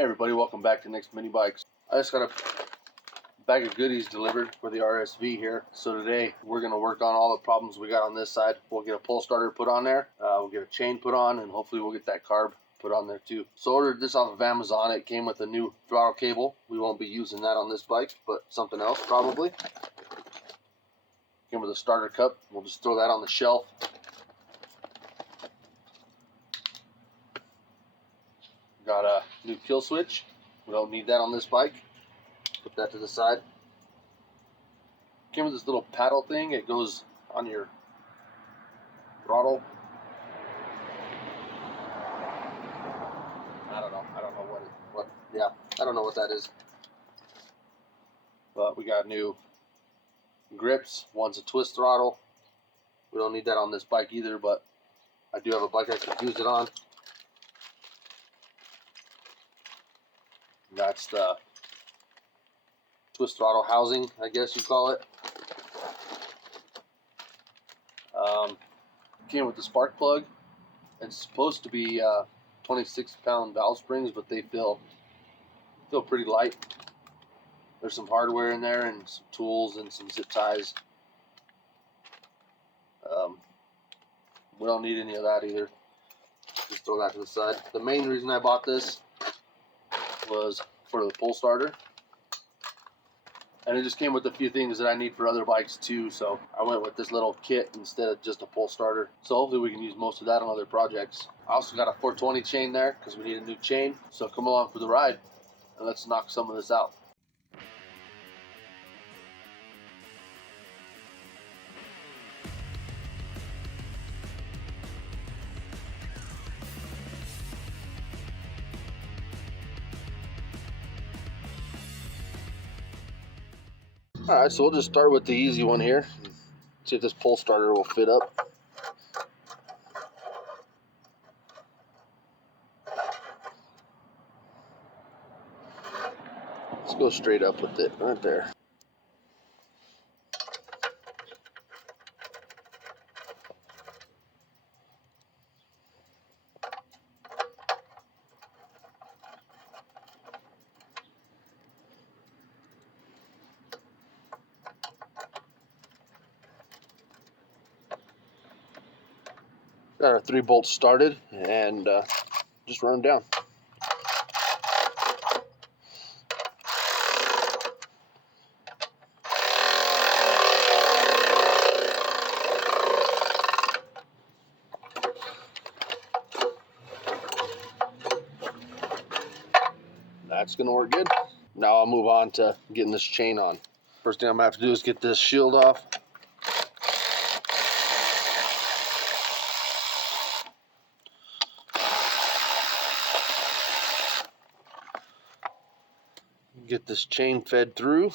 Hey everybody, welcome back to Nicsminibikes. I just got a bag of goodies delivered for the RSV here. So today we're going to work on all the problems we got on this side. We'll get a pull starter put on there, we'll get a chain put on, and hopefully we'll get that carb put on there too. So I ordered this off of Amazon. It came with a new throttle cable. We won't be using that on this bike, but something else probably. Came with a starter cup. We'll just throw that on the shelf. Got a new kill switch. We don't need that on this bike. Put that to the side. Came with this little paddle thing. It goes on your throttle. I don't know I don't know what that is. But we got new grips. One's a twist throttle. We don't need that on this bike either, but I do have a bike I could use it on. That's the twist throttle housing, I guess you call it. Came with the spark plug. It's supposed to be 26-pound valve springs, but they feel pretty light. There's some hardware in there and some tools and some zip ties. We don't need any of that either. Just throw that to the side. The main reason I bought this was for the pull starter, and it just came with a few things that I need for other bikes too, so I went with this little kit instead of just a pull starter. So hopefully we can use most of that on other projects. I also got a 420 chain there because we need a new chain, so come along for the ride and let's knock some of this out. Alright, so we'll just start with the easy one here. See if this pull starter will fit up. Let's go straight up with it right there. Got our 3 bolts started and just run them down. That's gonna work good. Now I'll move on to getting this chain on. First thing I'm gonna have to do is get this shield off. Get this chain fed through.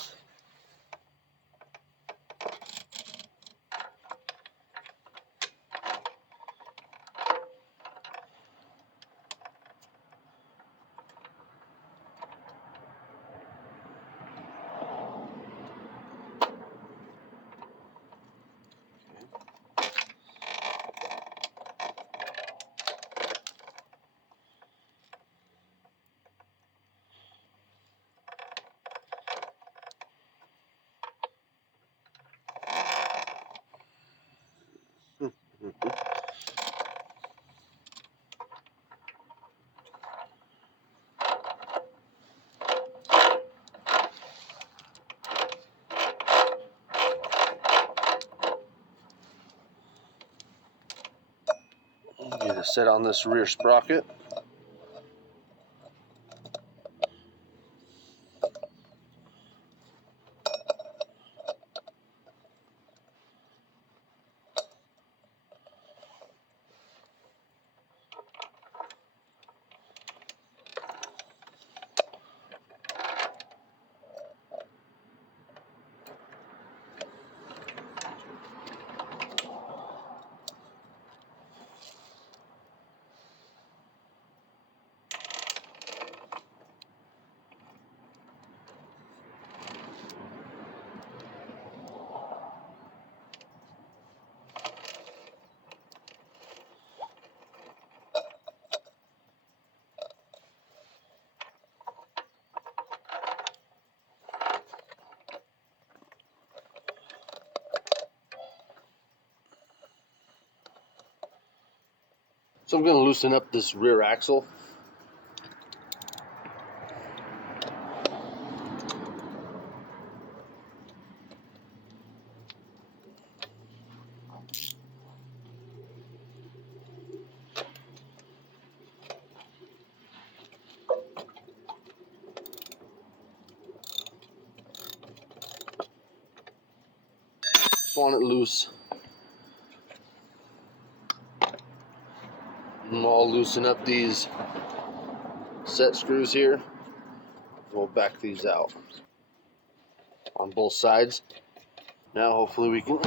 Get it set on this rear sprocket. So I'm going to loosen up this rear axle. Just want it loose. And I'll loosen up these set screws here. We'll back these out on both sides. Now hopefully we can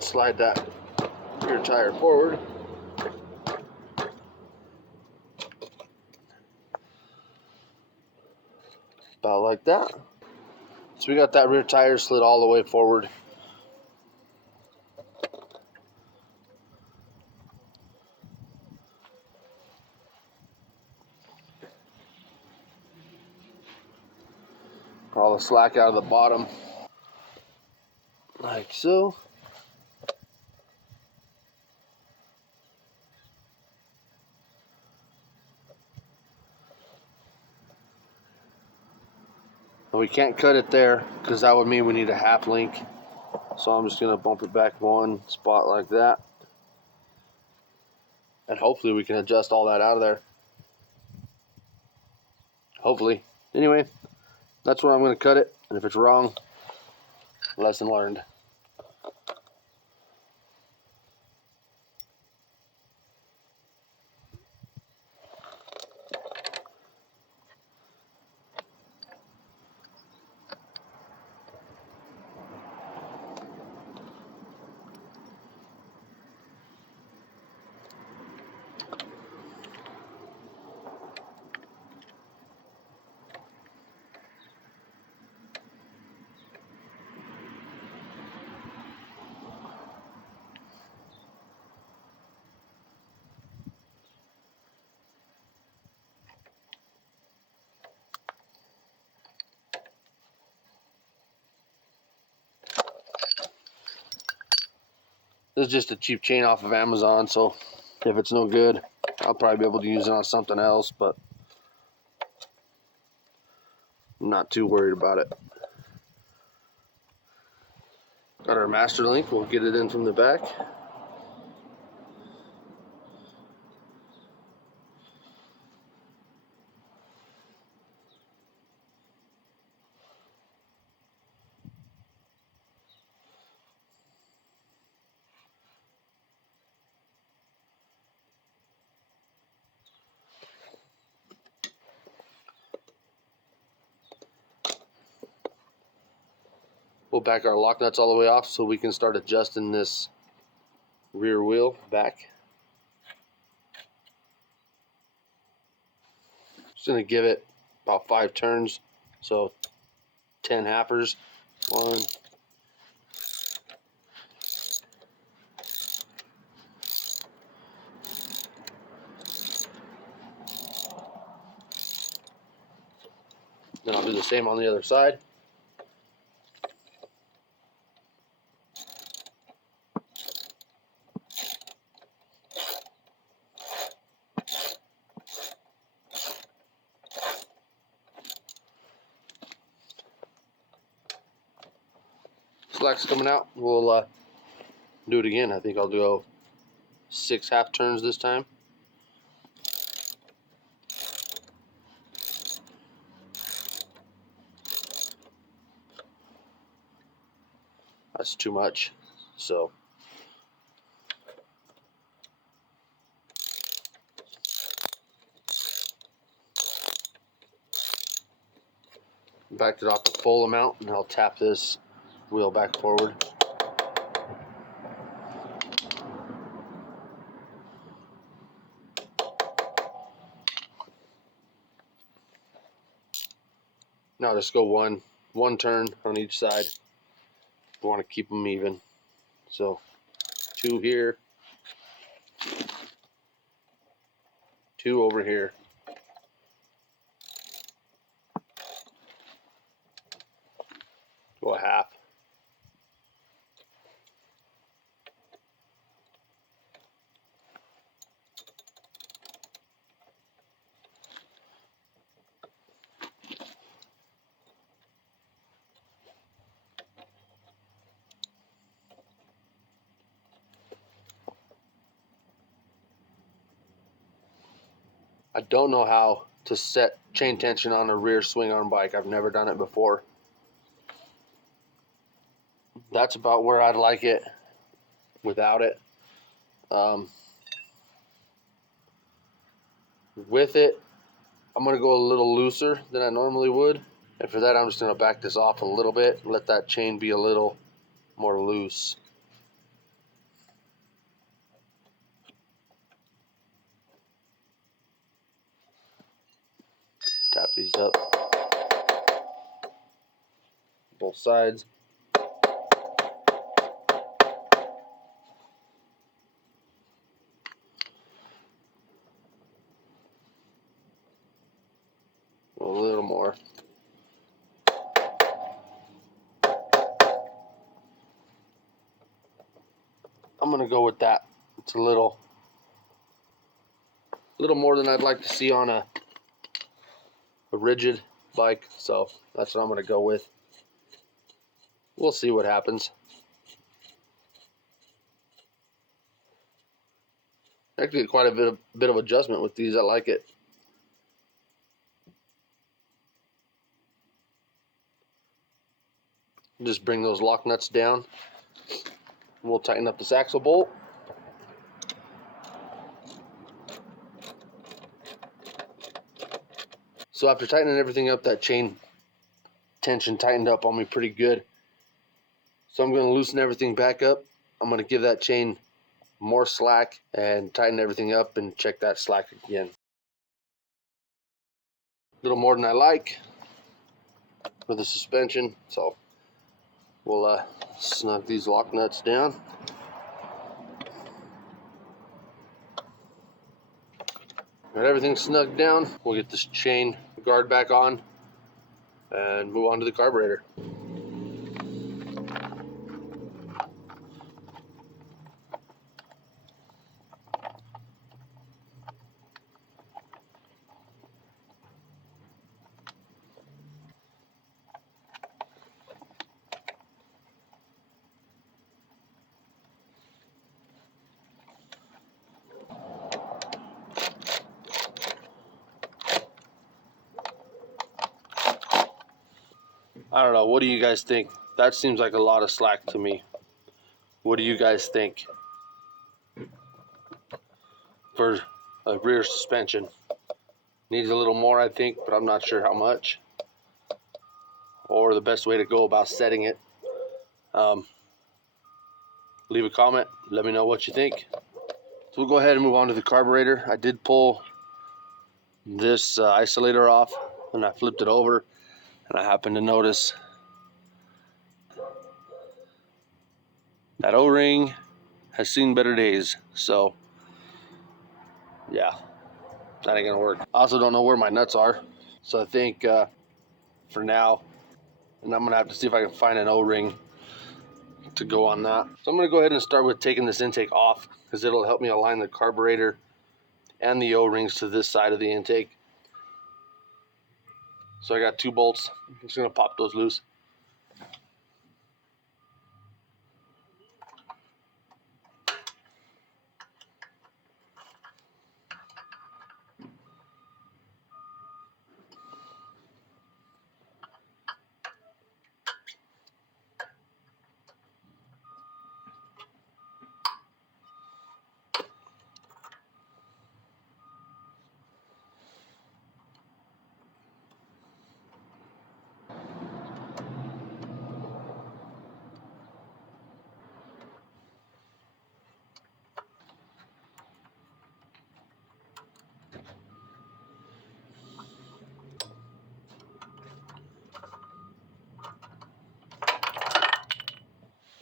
slide that rear tire forward. About like that. So we got that rear tire slid all the way forward. All the slack out of the bottom. Like so. We can't cut it there because that would mean we need a half link. So I'm just going to bump it back one spot like that. And hopefully we can adjust all that out of there. Hopefully. Anyway, that's where I'm going to cut it. And if it's wrong, lesson learned. This is just a cheap chain off of Amazon, so if it's no good, I'll probably be able to use it on something else, but I'm not too worried about it. Got our master link, we'll get it in from the back. We'll back our lock nuts all the way off so we can start adjusting this rear wheel back. Just gonna give it about 5 turns, so 10 halfers. 1, then I'll do the same on the other side. Slack's coming out. We'll do it again. I think I'll do 6 half turns this time. That's too much, so backed it off the full amount, and I'll tap this wheel back forward. Now just go one turn on each side. We want to keep them even. So 2 here, 2 over here. Go a half. I don't know how to set chain tension on a rear swing arm bike. I've never done it before. That's about where I'd like it without it. With it, I'm going to go a little looser than I normally would. And for that, I'm just going to back this off a little bit and let that chain be a little more loose. Tap these up. Both sides. A little more. I'm gonna go with that. It's a little more than I'd like to see on a rigid bike, so that's what I'm gonna go with. We'll see what happens. I can get quite a bit of adjustment with these. I like it. Just bring those lock nuts down. We'll tighten up this axle bolt. So after tightening everything up, that chain tension tightened up on me pretty good. So I'm going to loosen everything back up. I'm going to give that chain more slack and tighten everything up and check that slack again. A little more than I like for the suspension, so we'll snug these lock nuts down. Got everything snugged down. We'll get this chain guard back on and move on to the carburetor. I don't know, what do you guys think? That seems like a lot of slack to me. What do you guys think for a rear suspension? Needs a little more, I think, but I'm not sure how much, or the best way to go about setting it. Leave a comment, let me know what you think. So we'll go ahead and move on to the carburetor. I did pull this isolator off and I flipped it over, and I happened to notice that O-ring has seen better days. So yeah, that ain't gonna work. I also don't know where my nuts are, so I think for now, and I'm gonna have to see if I can find an O-ring to go on that. So I'm gonna go ahead and start with taking this intake off, because it'll help me align the carburetor and the O-rings to this side of the intake. So I got 2 bolts. I'm just gonna pop those loose.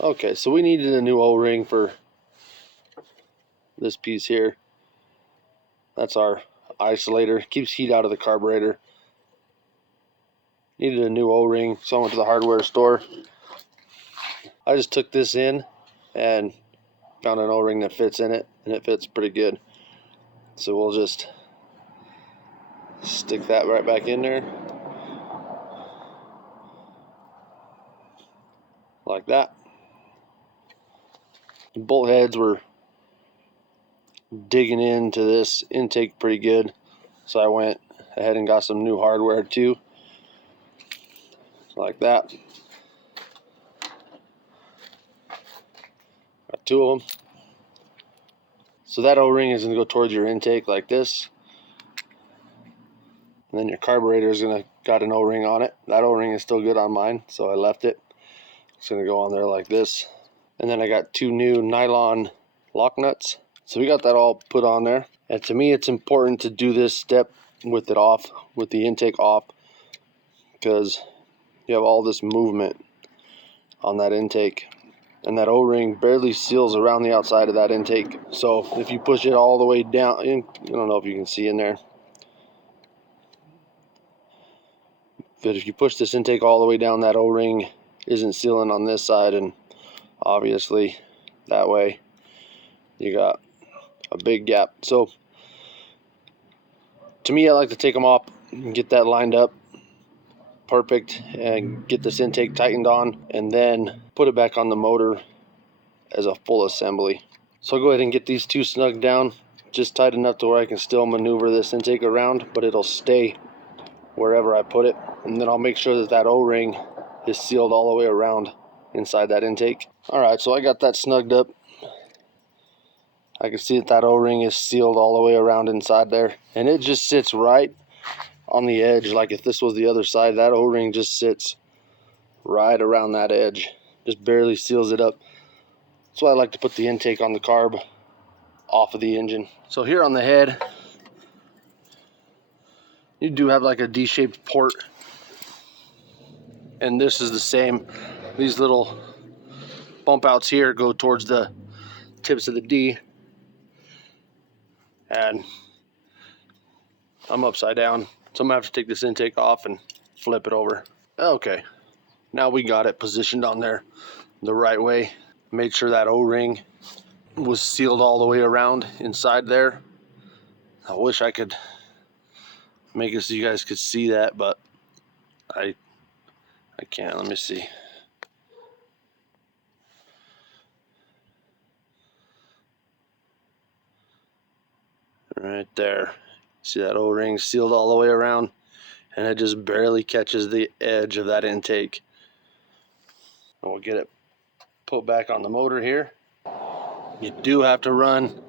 Okay, so we needed a new O-ring for this piece here. That's our isolator. Keeps heat out of the carburetor. Needed a new O-ring, so I went to the hardware store. I just took this in and found an O-ring that fits in it, and it fits pretty good. So we'll just stick that right back in there. Like that. The bolt heads were digging into this intake pretty good, So I went ahead and got some new hardware too, like that. Got 2 of them. So that O-ring is going to go towards your intake like this. And then your carburetor is going to got an O-ring on it. That O-ring is still good on mine, so I left it. It's going to go on there like this. And then I got 2 new nylon lock nuts. So we got that all put on there. And to me, it's important to do this step with it off, with the intake off, because you have all this movement on that intake. And that O-ring barely seals around the outside of that intake. So if you push it all the way down, I don't know if you can see in there, but if you push this intake all the way down, that O-ring isn't sealing on this side, and obviously that way you got a big gap. So to me, I like to take them off and get that lined up perfect and get this intake tightened on, and then put it back on the motor as a full assembly. So I'll go ahead and get these 2 snugged down, just tight enough to where I can still maneuver this intake around, but it'll stay wherever I put it. And then I'll make sure that that O-ring is sealed all the way around inside that intake. Alright, so I got that snugged up. I can see that that O-ring is sealed all the way around inside there. And it just sits right on the edge. Like if this was the other side, that O-ring just sits right around that edge. Just barely seals it up. That's why I like to put the intake on the carb off of the engine. So here on the head, you do have like a D-shaped port, and this is the same. These little bump outs here go towards the tips of the D, and I'm upside down, so I'm gonna have to take this intake off and flip it over. Okay, now we got it positioned on there the right way. Made sure that O-ring was sealed all the way around inside there. I wish I could make it so you guys could see that, but I can't. Let me see. Right there. See that O-ring sealed all the way around, and it just barely catches the edge of that intake. And we'll get it put back on the motor here. You do have to run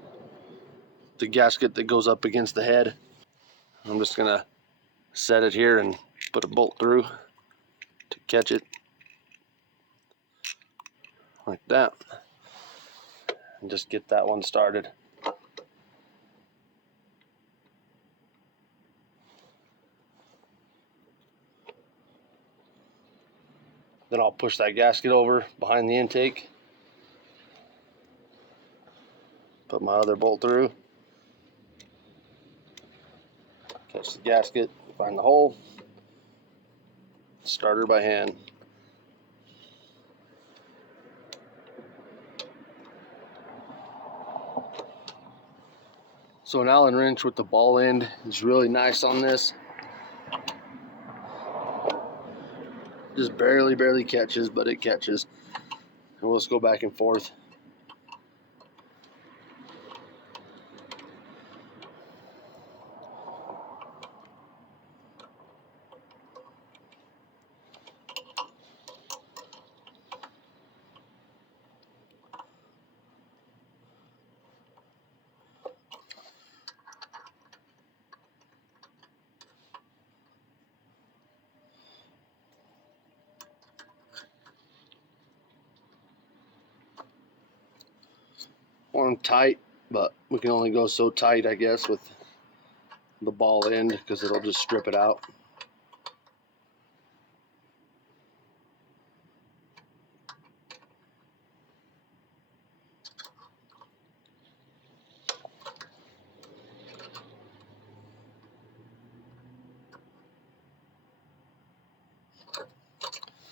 the gasket that goes up against the head. I'm just gonna set it here and put a bolt through to catch it like that, and just get that one started. Then I'll push that gasket over behind the intake, put my other bolt through, catch the gasket, find the hole, start her by hand. So an Allen wrench with the ball end is really nice on this. Just barely catches, but it catches. And we'll just go back and forth. On tight, but we can only go so tight, I guess, with the ball end, because it'll just strip it out.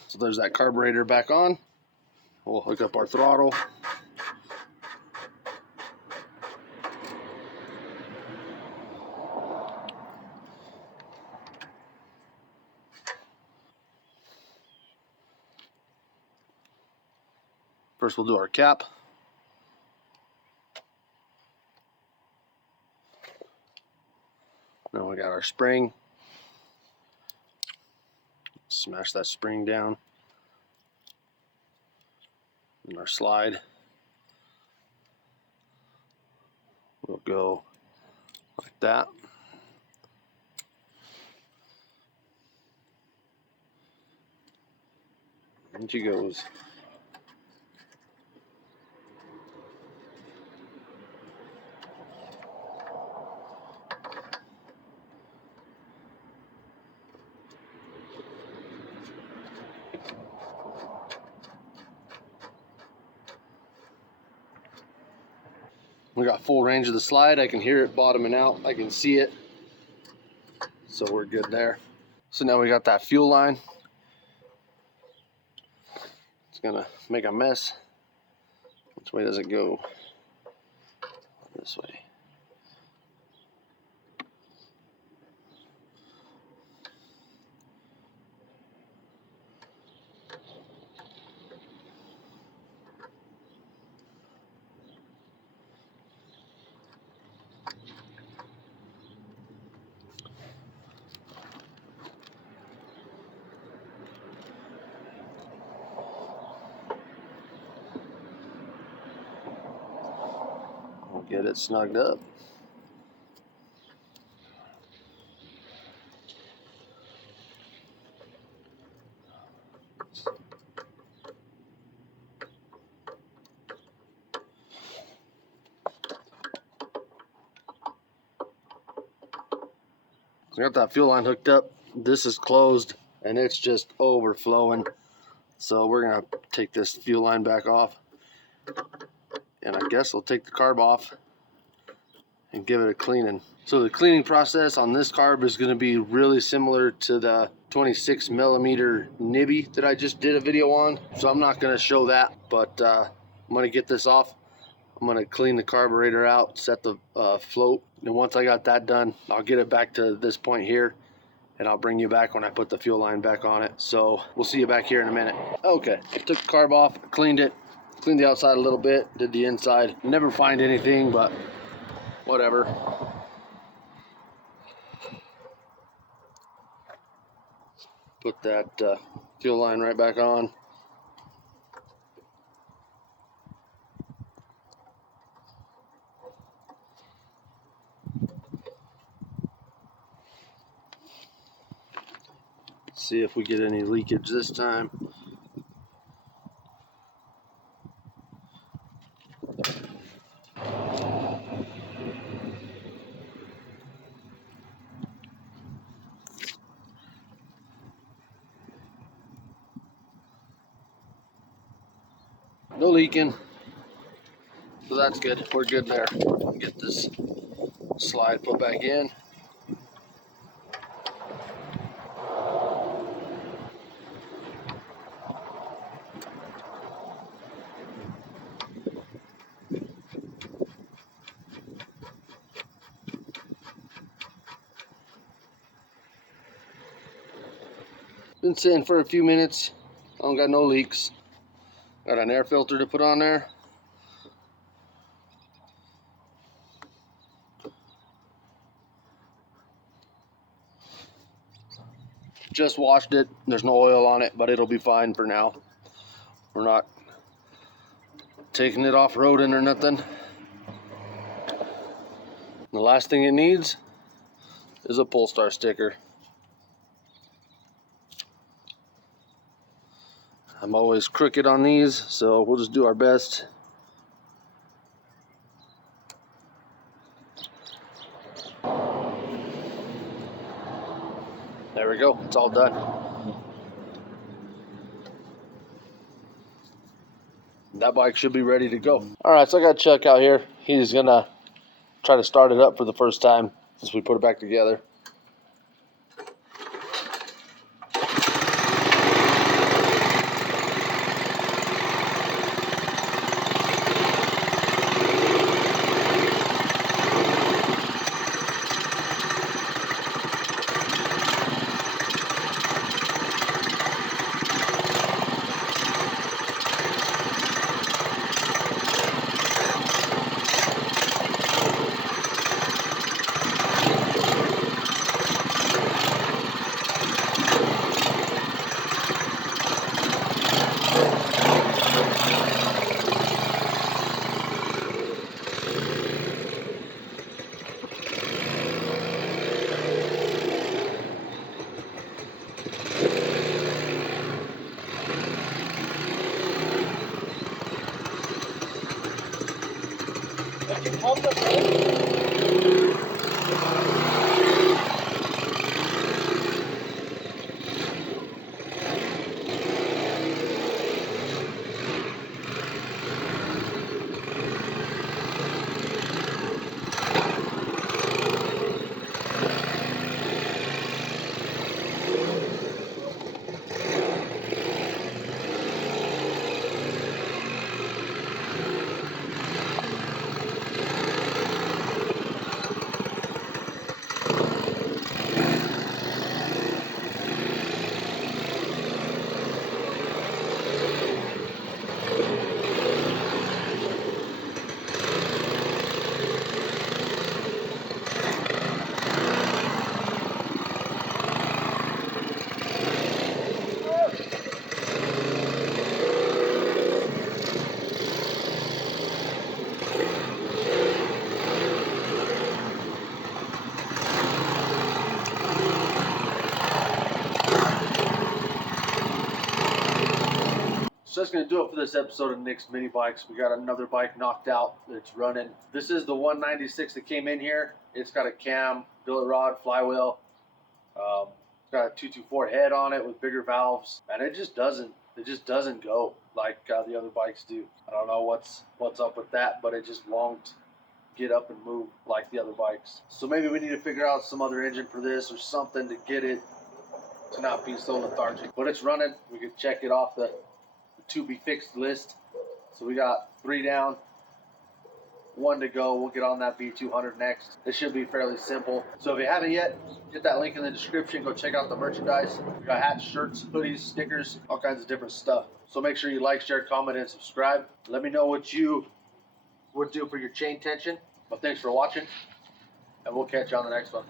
So there's that carburetor back on. We'll hook up our throttle. First we'll do our cap. Now we got our spring. Smash that spring down. And our slide will go like that. And she goes. We got full range of the slide. I can hear it bottoming out. I can see it. So we're good there. So now we got that fuel line. It's gonna make a mess. Which way does it go? This way. We'll get it snugged up. I got that fuel line hooked up. This is closed and it's just overflowing. So we're gonna take this fuel line back off. And I guess we'll take the carb off and give it a cleaning. So the cleaning process on this carb is gonna be really similar to the 26mm Nibbi that I just did a video on. So I'm not gonna show that, but I'm gonna get this off. I'm gonna clean the carburetor out, set the float. And once I got that done, I'll get it back to this point here and I'll bring you back when I put the fuel line back on it. So we'll see you back here in a minute. Okay, took the carb off, cleaned it, cleaned the outside a little bit, did the inside. Never find anything, but whatever. Put that fuel line right back on. See if we get any leakage this time. No leaking, so that's good. We're good there. Get this slide put back in. Been sitting for a few minutes. I don't got no leaks. Got an air filter to put on there. Just washed it. There's no oil on it, but it'll be fine for now. We're not taking it off-roading or nothing. The last thing it needs is a Polestar sticker. I'm always crooked on these, so we'll just do our best. There we go, it's all done. That bike should be ready to go. All right, so I got Chuck out here. He's gonna try to start it up for the first time since we put it back together. Pump the brake. So that's going to do it for this episode of Nicsminibikes. We got another bike knocked out that's running. This is the 196 that came in here. It's got a cam, billet rod, flywheel. It's got a 224 head on it with bigger valves, and it just doesn't go like the other bikes do. I don't know what's up with that, but it just won't get up and move like the other bikes. So maybe we need to figure out some other engine for this or something to get it to not be so lethargic. But it's running. We could check it off the to be fixed list. So we got 3 down, 1 to go. We'll get on that B200 next. This should be fairly simple. So if you haven't yet, hit that link in the description. Go check out the merchandise. We got hats, shirts, hoodies, stickers, all kinds of different stuff. So make sure you like, share, comment, and subscribe. Let me know what you would do for your chain tension. But thanks for watching, and we'll catch you on the next one.